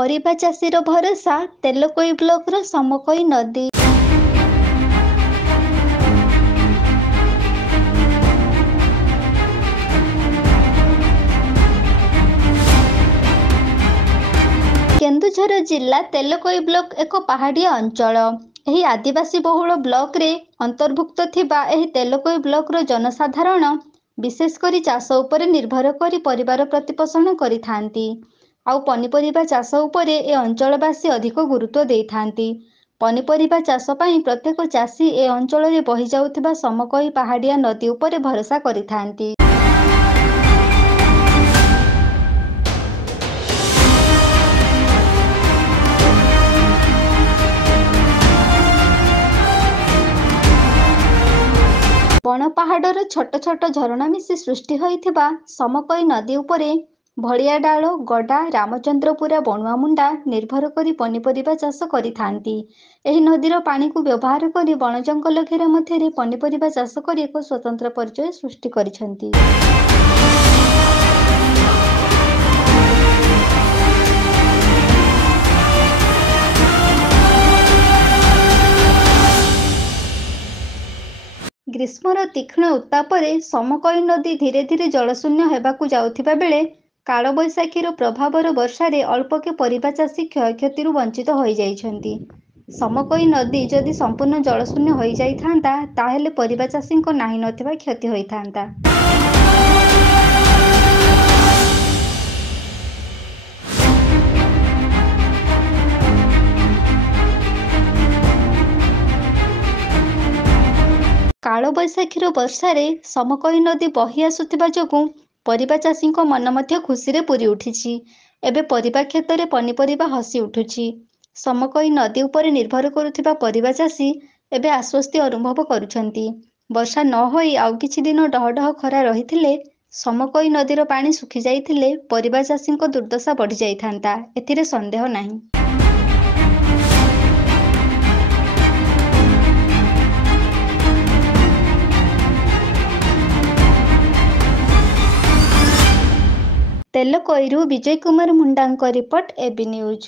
ପରିବା ଚାଷୀର ଭରସା ତେଲକୋଇ ବ୍ଲକର ସମକୋଇ ନଦୀ। କେନ୍ଦୁଝର ଜିଲ୍ଲା ତେଲକୋଇ ବ୍ଲକ ଏକ ପାହାଡ଼ିଆ ଅଞ୍ଚଳ। ଏହି ଆଦିବାସୀ ବହୁଳ ବ୍ଲକରେ ଅନ୍ତର୍ଭୁକ୍ତ ଥିବା ଏହି ତେଲକୋଇ ବ୍ଲକର ଜନସାଧାରଣ ବିଶେଷ କରି ଚାଷ ଉପରେ ନିର୍ଭର କରି ପରିବାର ପ୍ରତିପୋଷଣ କରିଥାନ୍ତି। ଆଉ ପନିପରିବା ଚାଷ ଉପରେ ଏ ଅଞ୍ଚଳବାସୀ ଅଧିକ ଗୁରୁତ୍ୱ ଦେଇଥାନ୍ତି। ପନିପରିବା ଚାଷ ପାଇଁ ପ୍ରତ୍ୟେକ ଚାଷୀ ଏ ଅଞ୍ଚଳରେ ବହିଯାଉଥିବା ସମକୋଇ ପାହାଡ଼ିଆ ନଦୀ ଉପରେ ଭରସା କରିଥାନ୍ତି। ବଣ ପାହାଡ଼ର ଛୋଟ ଛୋଟ ଝରଣା ମିଶି ସୃଷ୍ଟି ହୋଇଥିବା ସମକୋଇ ନଦୀ ଉପରେ ଭଳିଆଡାଳ, ଗଡା, ରାମଚନ୍ଦ୍ରପୁରା ବଣୁଆମୁଣ୍ଡା ନିର୍ଭର କରି ପନିପରିବା ଚାଷ କରିଥାନ୍ତି। ଏହି ନଦୀର ପାଣିକୁ ବ୍ୟବହାର କରି ବଣ ଜଙ୍ଗଲ ଘେର ମଧ୍ୟରେ ପନିପରିବା ଚାଷ କରି ଏକ ସ୍ୱତନ୍ତ୍ର ପରିଚୟ ସୃଷ୍ଟି କରିଛନ୍ତି। ଗ୍ରୀଷ୍ମର ତୀକ୍ଷ୍ଣ ଉତ୍ତାପରେ ସମକୋଇ ନଦୀ ଧୀରେ ଧୀରେ ଜଳଶୂନ୍ୟ ହେବାକୁ ଯାଉଥିବା ବେଳେ କାଳବୈଶାଖୀର ପ୍ରଭାବର ବର୍ଷାରେ ଅଳ୍ପକେ ପରିବା ଚାଷୀ କ୍ଷୟକ୍ଷତିରୁ ବଞ୍ଚିତ ହୋଇଯାଇଛନ୍ତି। ସମକୋଇ ନଦୀ ଯଦି ସମ୍ପୂର୍ଣ୍ଣ ଜଳଶୂନ୍ୟ ହୋଇଯାଇଥାନ୍ତା ତାହେଲେ ପରିବା ଚାଷୀଙ୍କ ନାହିଁ ନଥିବା କ୍ଷତି ହୋଇଥାନ୍ତା। କାଳବୈଶାଖୀର ବର୍ଷାରେ ସମକୋଇ ନଦୀ ବହି ଆସୁଥିବା ଯୋଗୁଁ ପରିବା ଚାଷୀଙ୍କ ମନ ମଧ୍ୟ ଖୁସିରେ ପୂରି ଉଠିଛି। ଏବେ ପରିବା କ୍ଷେତରେ ପନିପରିବା ହସି ଉଠୁଛି। ସମକୋଇ ନଦୀ ଉପରେ ନିର୍ଭର କରୁଥିବା ପରିବା ଚାଷୀ ଏବେ ଆଶ୍ୱସ୍ତି ଅନୁଭବ କରୁଛନ୍ତି। ବର୍ଷା ନ ହୋଇ ଆଉ କିଛି ଦିନ ଡହଡହ ଖରା ରହିଥିଲେ ସମକୋଇ ନଦୀର ପାଣି ଶୁଖି ଯାଇଥିଲେ ପରିବା ଚାଷୀଙ୍କ ଦୁର୍ଦ୍ଦଶା ବଢ଼ି ଯାଇଥାନ୍ତା, ଏଥିରେ ସନ୍ଦେହ ନାହିଁ। ତେଲକୋଇରୁ ବିଜୟ କୁମାର ମୁଣ୍ଡାଙ୍କ ରିପୋର୍ଟ, এবি ନ୍ୟୁଜ୍।